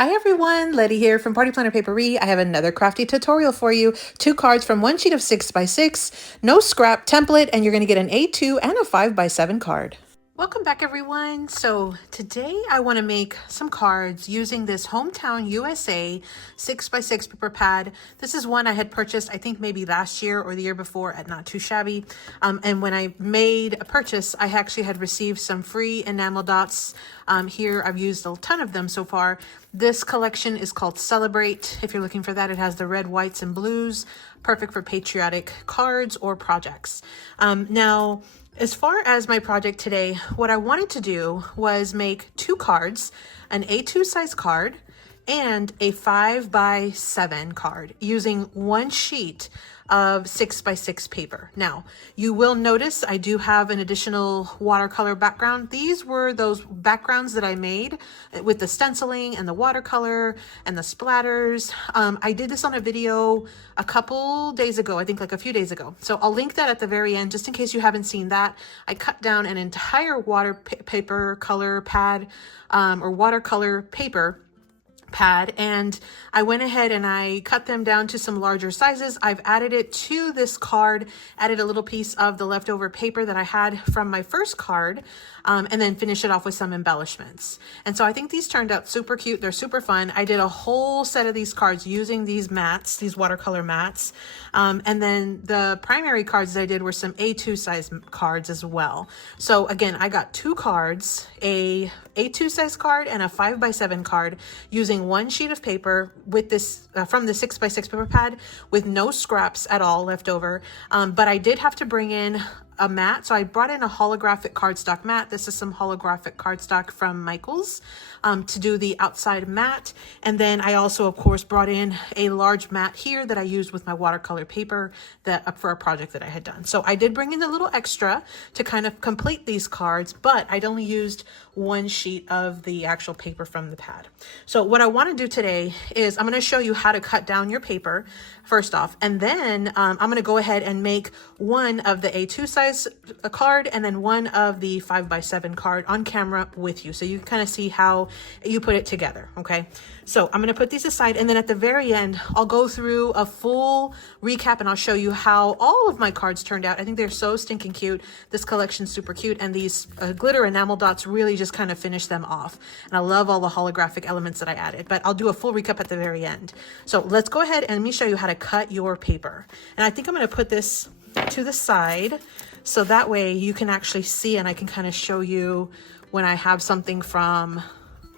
Hi everyone, Letty here from Party Planner Papery. I have another crafty tutorial for you. 2 cards from one sheet of 6x6, no scrap template, and you're going to get an A2 and a 5x7 card. Welcome back everyone. So today I want to make some cards using this Hometown USA 6x6 paper pad. This is one I had purchased I think maybe last year or the year before at Not Too Shabby. And when I made a purchase, I actually had received some free enamel dots. Here I've used a ton of them so far. This collection is called Celebrate. If you're looking for that, it has the red, whites, and blues. Perfect for patriotic cards or projects. Now, as far as my project today, what I wanted to do was make 2 cards, an A2 size card and a 5x7 card using 1 sheet of 6x6 paper. Now, you will notice I do have an additional watercolor background. These were those backgrounds that I made with the stenciling and the watercolor and the splatters. I did this on a video a couple days ago, I think like a few days ago. So I'll link that at the very end, just in case you haven't seen that. I cut down an entire paper color pad or watercolor paper pad, and I went ahead and I cut them down to some larger sizes. I've added it to this card, added a little piece of the leftover paper that I had from my first card, and then finished it off with some embellishments. And so I think these turned out super cute. They're super fun. I did a whole set of these cards using these mats, these watercolor mats. And then the primary cards that I did were some A2 size cards as well. So again, I got 2 cards, a A2 size card and a 5x7 card using 1 sheet of paper with this from the 6x6 paper pad with no scraps at all left over. But I did have to bring in a mat. So I brought in a holographic cardstock mat. This is some holographic cardstock from Michaels to do the outside mat. And then I also, of course, brought in a large mat here that I used with my watercolor paper for a project that I had done. So I did bring in a little extra to kind of complete these cards, but I'd only used 1 sheet of the actual paper from the pad. So what I want to do today is I'm going to show you how to cut down your paper first off, and then I'm going to go ahead and make one of the A2 size card and then one of the 5x7 card on camera with you, so you can kind of see how you put it together. Okay, so I'm going to put these aside, and then at the very end I'll go through a full recap and I'll show you how all of my cards turned out. I think they're so stinking cute. This collection's super cute, and these glitter enamel dots really just kind of finish them off. And I love all the holographic elements that I added, but I'll do a full recap at the very end. So let's go ahead and let me show you how to cut your paper. And I think I'm going to put this to the side so that way you can actually see, and I can kind of show you when I have something from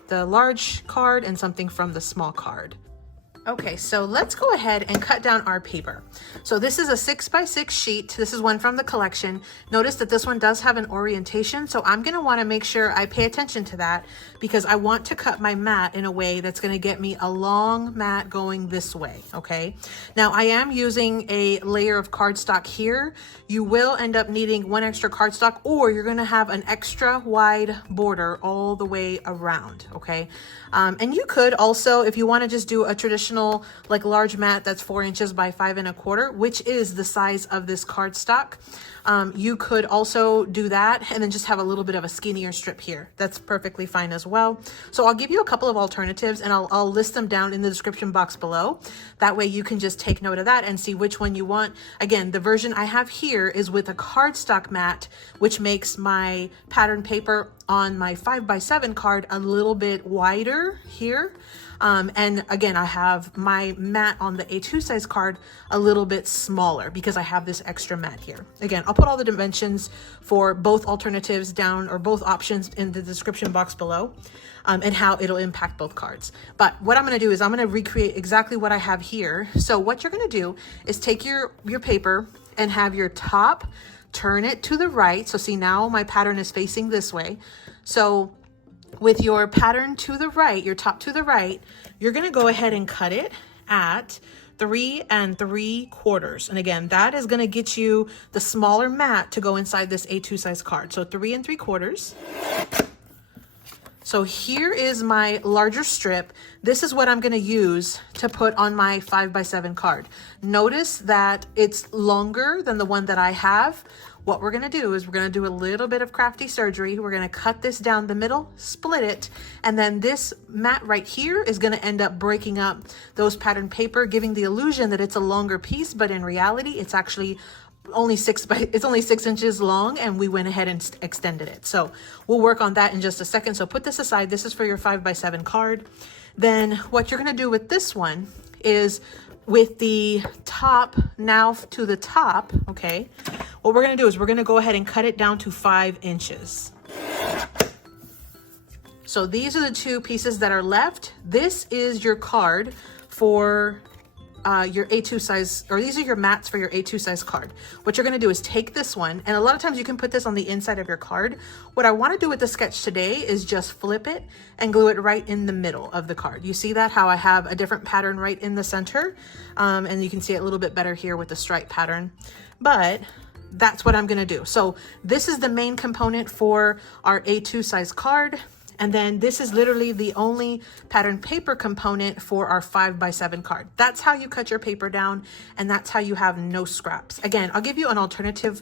the large card and something from the small card. Okay, so let's go ahead and cut down our paper. So this is a 6x6 sheet. This is one from the collection. Notice that this one does have an orientation, so I'm going to want to make sure I pay attention to that because I want to cut my mat in a way that's going to get me a long mat going this way. Okay, now I am using a layer of cardstock here. You will end up needing 1 extra cardstock, or you're going to have an extra wide border all the way around. Okay, and you could also, if you want to just do a traditional like large mat that's 4 inches by 5 1/4, which is the size of this cardstock, you could also do that and then just have a little bit of a skinnier strip here. That's perfectly fine as well. So I'll give you a couple of alternatives and I'll list them down in the description box below. That way you can just take note of that and see which one you want. Again, the version I have here is with a cardstock mat, which makes my pattern paper on my 5x7 card a little bit wider here. And again, I have my mat on the A2 size card a little bit smaller because I have this extra mat here. Again, I'll put all the dimensions for both alternatives down, or both options, in the description box below, and how it'll impact both cards. But what I'm going to do is I'm going to recreate exactly what I have here. So what you're going to do is take your paper and have your top, turn it to the right. So see, now my pattern is facing this way. So with your pattern to the right, your top to the right, you're going to go ahead and cut it at 3 3/4. And again, that is going to get you the smaller mat to go inside this A2 size card. So 3 3/4. So here is my larger strip. This is what I'm going to use to put on my 5x7 card. Notice that it's longer than the one that I have. what we're gonna do is we're gonna do a little bit of crafty surgery. We're gonna cut this down the middle, split it, and then this mat right here is gonna end up breaking up those pattern paper, giving the illusion that it's a longer piece, but in reality, it's actually only 6 inches long, and we went ahead and extended it. So we'll work on that in just a second. So put this aside. This is for your 5x7 card. Then what you're gonna do with this one is with the top now to the top, okay, what we're gonna do is we're gonna go ahead and cut it down to 5 inches. So these are the 2 pieces that are left. This is your card for your A2 size, or these are your mats for your A2 size card. What you're gonna do is take this one, and a lot of times you can put this on the inside of your card. What I wanna do with the sketch today is just flip it and glue it right in the middle of the card. You see that, how I have a different pattern right in the center? And you can see it a little bit better here with the stripe pattern, but that's what I'm gonna do. So this is the main component for our A2 size card. And then this is literally the only pattern paper component for our 5x7 card. That's how you cut your paper down, and that's how you have no scraps. Again, I'll give you an alternative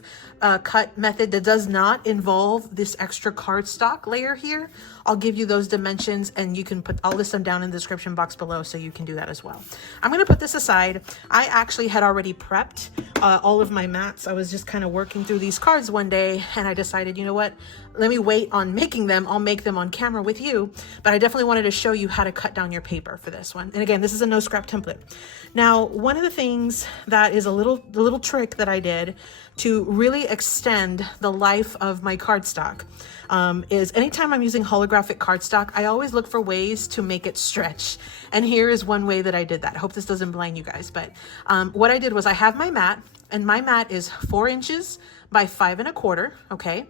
cut method that does not involve this extra cardstock layer here. I'll give you those dimensions, and you can I'll list them down in the description box below so you can do that as well. I'm gonna put this aside. I actually had already prepped all of my mats. I was just kind of working through these cards one day, and I decided, you know what? Let me wait on making them. I'll make them on camera with you, but I definitely wanted to show you how to cut down your paper for this one. And again, this is a no scrap template. Now, one of the things that is the little trick that I did to really extend the life of my cardstock is anytime I'm using holographic cardstock, I always look for ways to make it stretch. And here is one way that I did that. I hope this doesn't blind you guys, but what I did was I have my mat, and my mat is 4 inches by 5 1/4, okay?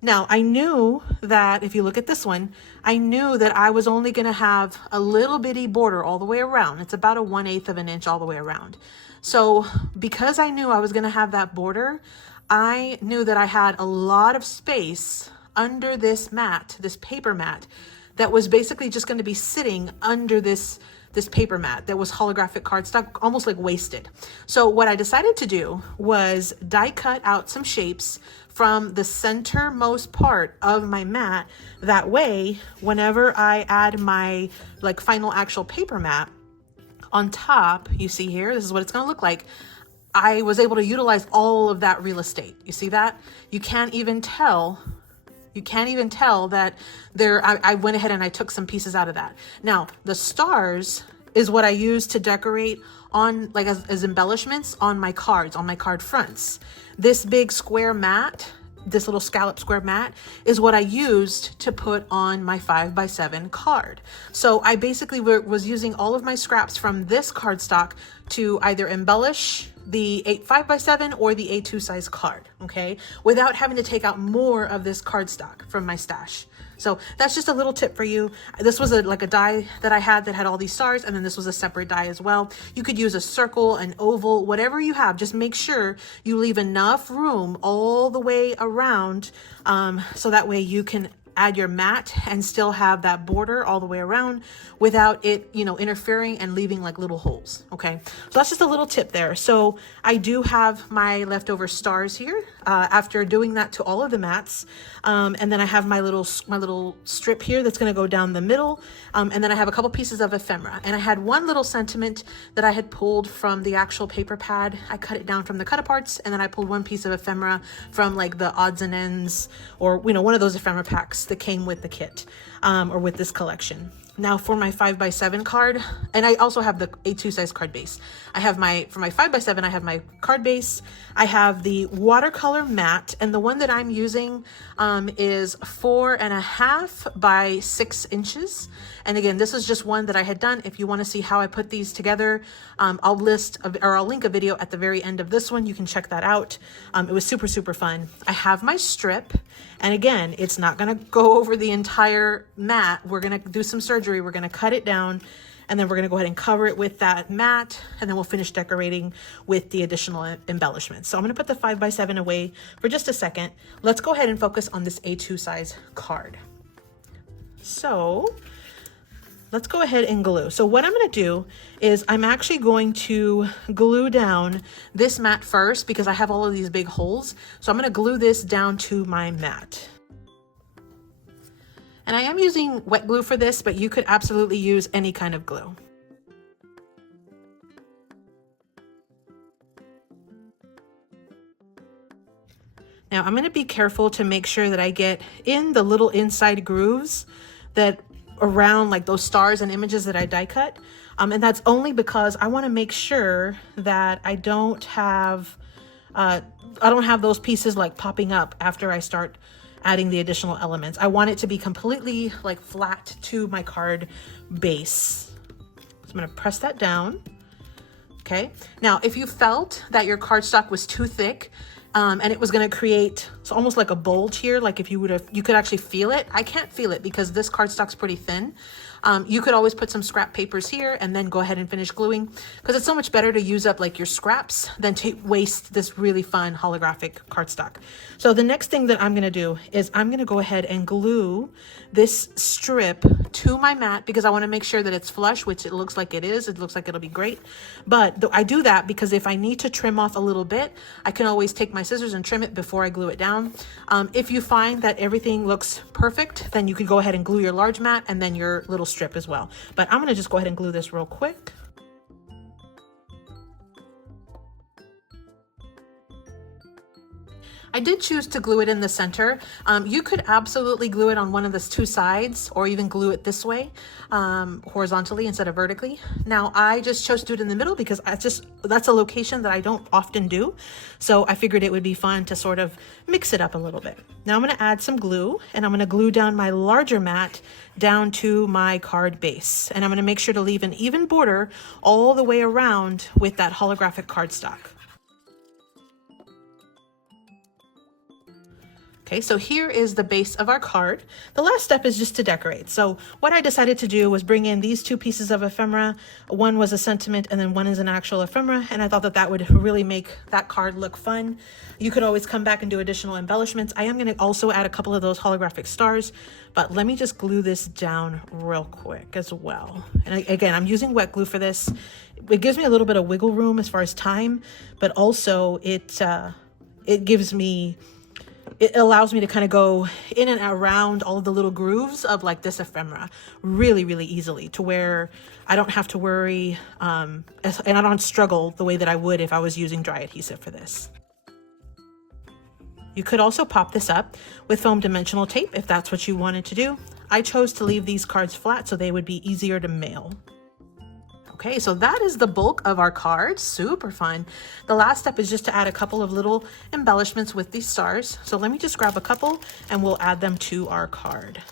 Now, I knew that if you look at this one, I knew that I was only going to have a little bitty border all the way around. It's about a 1/8 of an inch all the way around. So because I knew I was going to have that border, I knew that I had a lot of space under this mat, this paper mat, that was basically just going to be sitting under this paper mat that was holographic cardstock, almost like wasted. So what I decided to do was die cut out some shapes from the centermost part of my mat. That way, whenever I add my final actual paper mat on top, you see here, this is what it's gonna look like. I was able to utilize all of that real estate. You see that? You can't even tell that I went ahead and I took some pieces out of that. Now, the stars is what I use to decorate on, as embellishments on my cards, on my card fronts. This big square mat, this little scallop square mat, is what I used to put on my 5x7 card. So I basically was using all of my scraps from this cardstock to either embellish the 5x7 or the A2 size card, okay? Without having to take out more of this cardstock from my stash. So that's just a little tip for you. This was a die that I had that had all these stars, and then this was a separate die as well. You could use a circle, an oval, whatever you have. Just make sure you leave enough room all the way around, so that way you can add your mat and still have that border all the way around without it, interfering and leaving little holes. Okay, so that's just a little tip there. So I do have my leftover stars here after doing that to all of the mats, and then I have my little strip here that's going to go down the middle, and then I have a couple pieces of ephemera, and I had one little sentiment that I had pulled from the actual paper pad. I cut it down from the cut aparts, and then I pulled one piece of ephemera from the odds and ends, or one of those ephemera packs that came with the kit, or with this collection. Now for my 5x7 card, and I also have the A2 size card base. I have for my 5x7, I have my card base. I have the watercolor mat, and the one that I'm using is 4.5 by 6 inches. And again, this is just one that I had done. If you want to see how I put these together, I'll link a video at the very end of this one. You can check that out. It was super, super fun. I have my strip, and again, it's not going to go over the entire mat. We're going to do some surgery. We're going to cut it down, and then we're going to go ahead and cover it with that mat, and then we'll finish decorating with the additional embellishments. So I'm going to put the 5x7 away for just a second. Let's go ahead and focus on this A2 size card. So let's go ahead and glue. So what I'm going to do is I'm actually going to glue down this mat first because I have all of these big holes. So I'm going to glue this down to my mat. And I am using wet glue for this, but you could absolutely use any kind of glue. Now I'm going to be careful to make sure that I get in the little inside grooves that around like those stars and images that I die cut. And that's only because I want to make sure that I don't have those pieces like popping up after I start adding the additional elements. I want it to be completely like flat to my card base. So I'm going to press that down. Okay. Now, if you felt that your cardstock was too thick, and it was going to create almost like a bulge here, like if you could actually feel it. I can't feel it because this cardstock's pretty thin. You could always put some scrap papers here and then go ahead and finish gluing, because it's so much better to use up like your scraps than to waste this really fun holographic cardstock. So the next thing that I'm going to do is I'm going to go ahead and glue this strip to my mat because I want to make sure that it's flush, which it looks like it is. It looks like it'll be great. But I do that because if I need to trim off a little bit, I can always take my scissors and trim it before I glue it down. If you find that everything looks perfect, then you can go ahead and glue your large mat and then your little strip as well. But I'm going to just go ahead and glue this real quick. I did choose to glue it in the center. You could absolutely glue it on one of the two sides or even glue it this way, horizontally instead of vertically. Now I just chose to do it in the middle because that's a location that I don't often do. So I figured it would be fun to sort of mix it up a little bit. Now I'm going to add some glue and I'm going to glue down my larger mat down to my card base. And I'm going to make sure to leave an even border all the way around with that holographic cardstock. Okay, so here is the base of our card. The last step is just to decorate. So what I decided to do was bring in these two pieces of ephemera. One was a sentiment and then one is an actual ephemera. And I thought that that would really make that card look fun. You could always come back and do additional embellishments. I am going to also add a couple of those holographic stars, but let me just glue this down real quick as well. And again, I'm using wet glue for this. It gives me a little bit of wiggle room as far as time, but also it allows me to kind of go in and around all of the little grooves of like this ephemera really, really easily, to where I don't have to worry and I don't struggle the way that I would if I was using dry adhesive for this. You could also pop this up with foam dimensional tape if that's what you wanted to do. I chose to leave these cards flat so they would be easier to mail. Okay, so that is the bulk of our card. Super fun. The last step is just to add a couple of little embellishments with these stars. So let me just grab a couple and we'll add them to our card.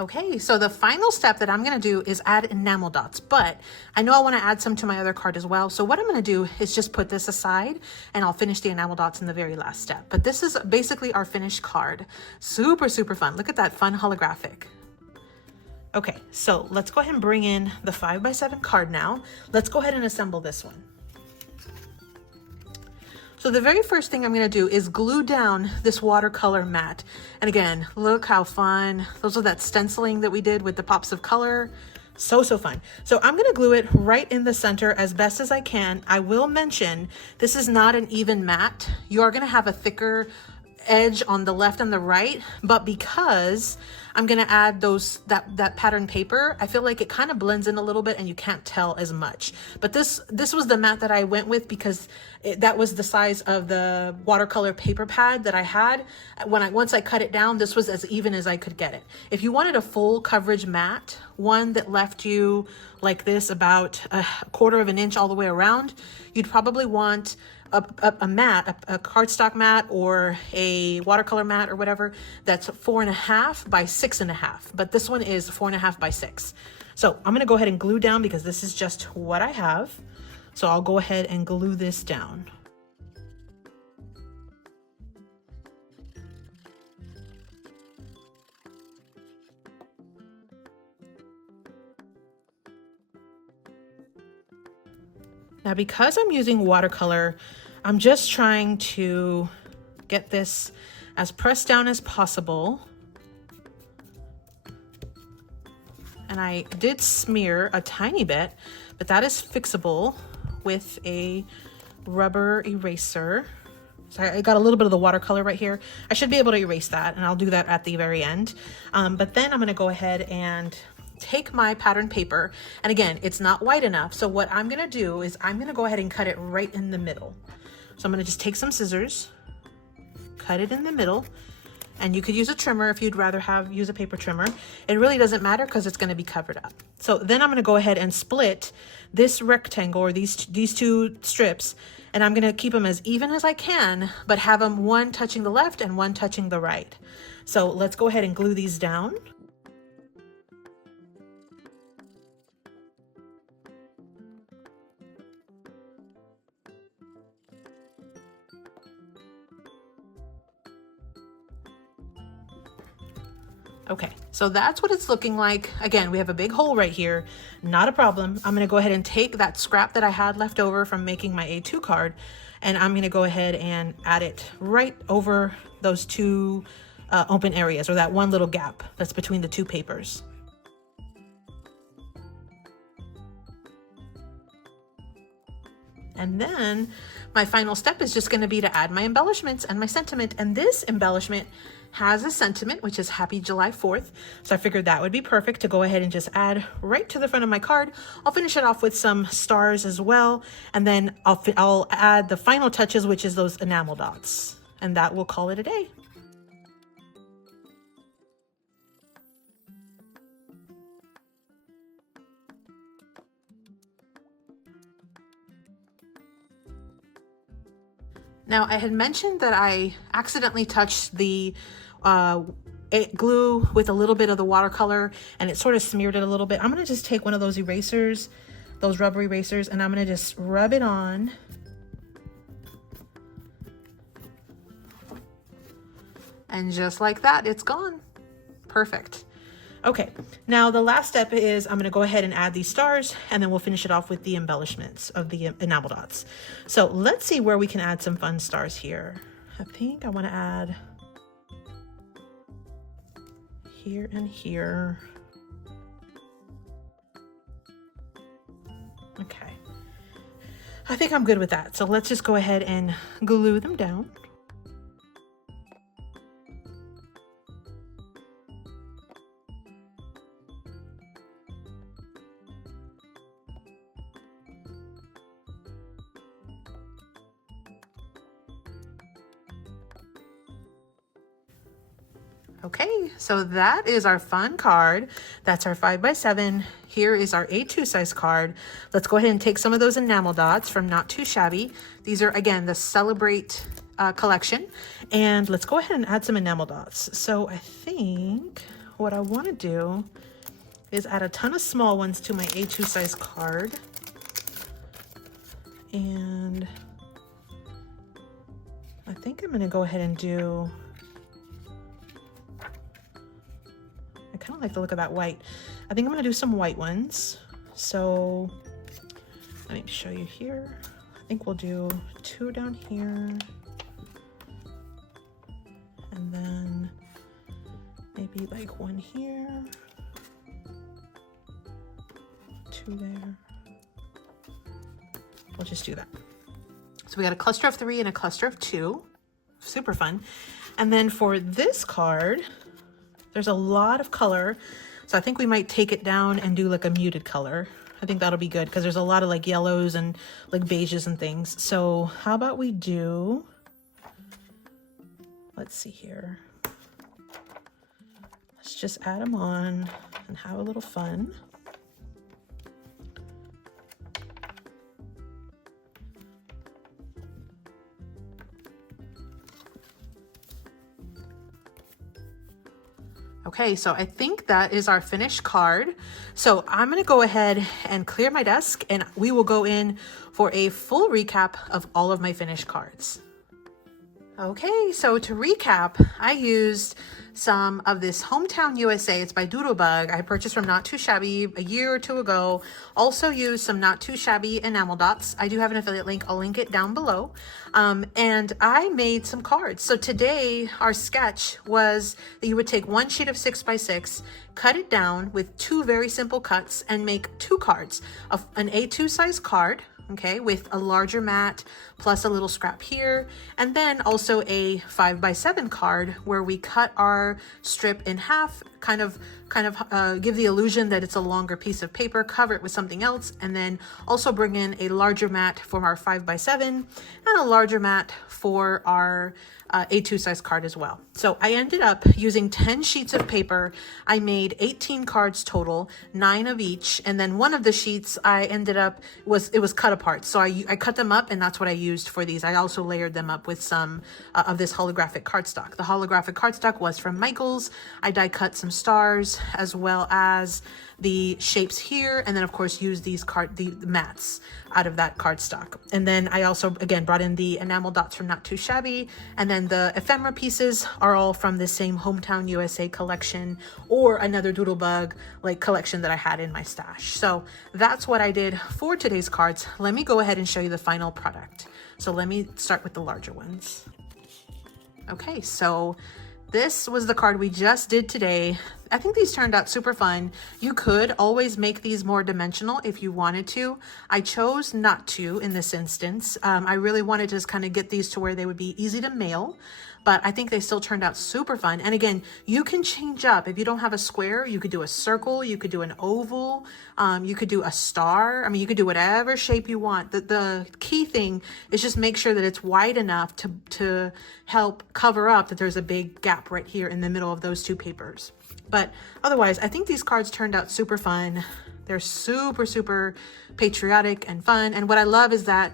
Okay, so the final step that I'm going to do is add enamel dots, but I know I want to add some to my other card as well. So what I'm going to do is just put this aside and I'll finish the enamel dots in the very last step. But this is basically our finished card. Super, super fun. Look at that fun holographic. Okay, so let's go ahead and bring in the 5x7 card now. Let's go ahead and assemble this one. So the very first thing I'm going to do is glue down this watercolor mat. And again, look how fun. Those are that stenciling that we did with the pops of color. So, so fun. So I'm going to glue it right in the center as best as I can. I will mention this is not an even mat. You are going to have a thicker edge on the left and the right, but because I'm going to add that pattern paper, I feel like it kind of blends in a little bit and you can't tell as much. But this was the mat that I went with because that was the size of the watercolor paper pad that I had. Once I cut it down, this was as even as I could get it. If you wanted a full coverage mat, one that left you like this, about a 1/4 of an inch all the way around, you'd probably want a mat, a cardstock mat or a watercolor mat or whatever, that's 4.5 by 6.5. But this one is 4.5 by 6. So I'm going to go ahead and glue down because this is just what I have. So I'll go ahead and glue this down. Now, because I'm using watercolor, I'm just trying to get this as pressed down as possible. And I did smear a tiny bit, but that is fixable with a rubber eraser. So I got a little bit of the watercolor right here. I should be able to erase that, and I'll do that at the very end. But then I'm gonna go ahead and take my pattern paper, and again, it's not wide enough. So what I'm gonna do is I'm gonna go ahead and cut it right in the middle. So I'm gonna just take some scissors, cut it in the middle, and you could use a trimmer if you'd rather use a paper trimmer. It really doesn't matter because it's gonna be covered up. So then I'm gonna go ahead and split this rectangle, or these two strips, and I'm gonna keep them as even as I can, but have them one touching the left and one touching the right. So let's go ahead and glue these down. Okay, so that's what it's looking like. Again, we have a big hole right here, not a problem. I'm gonna go ahead and take that scrap that I had left over from making my A2 card, and I'm gonna go ahead and add it right over those two open areas, or that one little gap that's between the two papers. And then my final step is just gonna be to add my embellishments and my sentiment. And this embellishment has a sentiment, which is Happy July 4th. So I figured that would be perfect to go ahead and just add right to the front of my card. I'll finish it off with some stars as well. And then I'll add the final touches, which is those enamel dots. And that will call it a day. Now, I had mentioned that I accidentally touched the glue with a little bit of the watercolor, and it sort of smeared it a little bit. I'm gonna just take one of those erasers, those rubber erasers, and I'm gonna just rub it on. And just like that, it's gone. Perfect. Okay, now the last step is I'm gonna go ahead and add these stars, and then we'll finish it off with the embellishments of the enamel dots. So let's see where we can add some fun stars here. I think I wanna add here and here. Okay, I think I'm good with that. So let's just go ahead and glue them down. Okay, so that is our fun card. That's our 5x7. Here is our A2 size card. Let's go ahead and take some of those enamel dots from Not Too Shabby. These are, again, the Celebrate collection. And let's go ahead and add some enamel dots. So I think what I want to do is add a ton of small ones to my A2 size card. And I think I'm going to go ahead and do... I kind of like the look of that white. I think I'm gonna do some white ones. So let me show you here. I think we'll do 2 down here. And then maybe like 1 here. 2 there. We'll just do that. So we got a cluster of 3 and a cluster of 2. Super fun. And then for this card, there's a lot of color, so I think we might take it down and do like a muted color. I think that'll be good because there's a lot of like yellows and like beiges and things. So how about we do, let's see here. Let's just add them on and have a little fun. Okay, so I think that is our finished card. So I'm gonna go ahead and clear my desk, and we will go in for a full recap of all of my finished cards. Okay, so to recap, I used some of this Hometown USA. It's by Doodlebug. I purchased from Not Too Shabby a year or two ago. Also used some Not Too Shabby Enamel Dots. I do have an affiliate link. I'll link it down below. And I made some cards. So today our sketch was that you would take one sheet of 6x6, cut it down with two very simple cuts, and make two cards. An A2 size card, okay, with a larger mat plus a little scrap here, and then also a 5x7 card where we cut our strip in half, kind of give the illusion that it's a longer piece of paper, cover it with something else, and then also bring in a larger mat for our 5x7 and a larger mat for our A2 size card as well. So I ended up using 10 sheets of paper. I made 18 cards total, 9 of each, and then one of the sheets I ended up it was cut apart. So I cut them up, and that's what I used for these. I also layered them up with some of this holographic cardstock. The holographic cardstock was from Michaels. I die cut some stars as well as the shapes here, and then of course use the mats out of that cardstock. And then I also again brought in the enamel dots from Not Too Shabby, and then the ephemera pieces are all from the same Hometown USA collection or another Doodlebug like collection that I had in my stash. So that's what I did for today's cards. Let me go ahead and show you the final product. So let me start with the larger ones. Okay, so this was the card we just did today. I think these turned out super fun. You could always make these more dimensional if you wanted to. I chose not to in this instance. I really wanted to just kind of get these to where they would be easy to mail, but I think they still turned out super fun. And again, you can change up. If you don't have a square, you could do a circle, you could do an oval, you could do a star. I mean, you could do whatever shape you want. The key thing is just make sure that it's wide enough to help cover up that there's a big gap right here in the middle of those two papers. But otherwise, I think these cards turned out super fun. They're super, super patriotic and fun. And what I love is that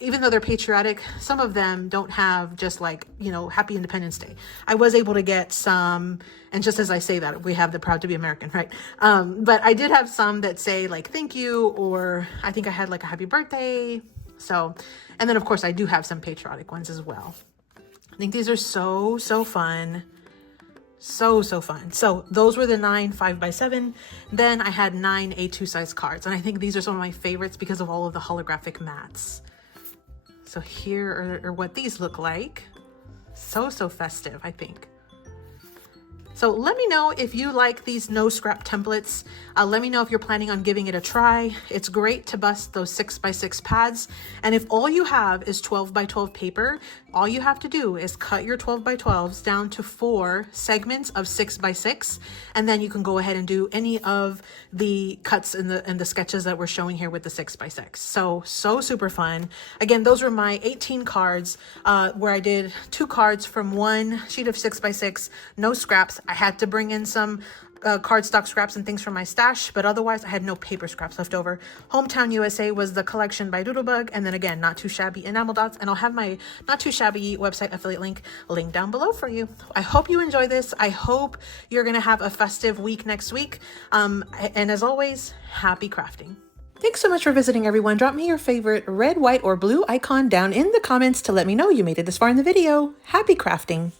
even though they're patriotic, some of them don't have just like, you know, Happy Independence Day. I was able to get some, and just as I say that, we have the Proud to be American, right? But I did have some that say like, thank you, or I think I had like a happy birthday. So, and then of course I do have some patriotic ones as well. I think these are so, so fun. So fun. So those were the 9 5x7. Then I had 9 A2 size cards, and I think these are some of my favorites because of all of the holographic mats. So here are what these look like. So festive, I think. So let me know if you like these no scrap templates. Let me know if you're planning on giving it a try. It's great to bust those 6x6 pads. And if all you have is 12x12 paper, all you have to do is cut your 12x12s down to 4 segments of 6x6. And then you can go ahead and do any of the cuts and the sketches that we're showing here with the 6x6. So super fun. Again, those were my 18 cards where I did 2 cards from one sheet of 6x6, no scraps. I had to bring in some cardstock scraps and things from my stash, but otherwise I had no paper scraps left over. Hometown USA was the collection by Doodlebug, and then again, Not Too Shabby Enamel Dots, and I'll have my Not Too Shabby website affiliate link linked down below for you. I hope you enjoy this. I hope you're gonna have a festive week next week. And as always, happy crafting. Thanks so much for visiting, everyone. Drop me your favorite red, white, or blue icon down in the comments to let me know you made it this far in the video. Happy crafting.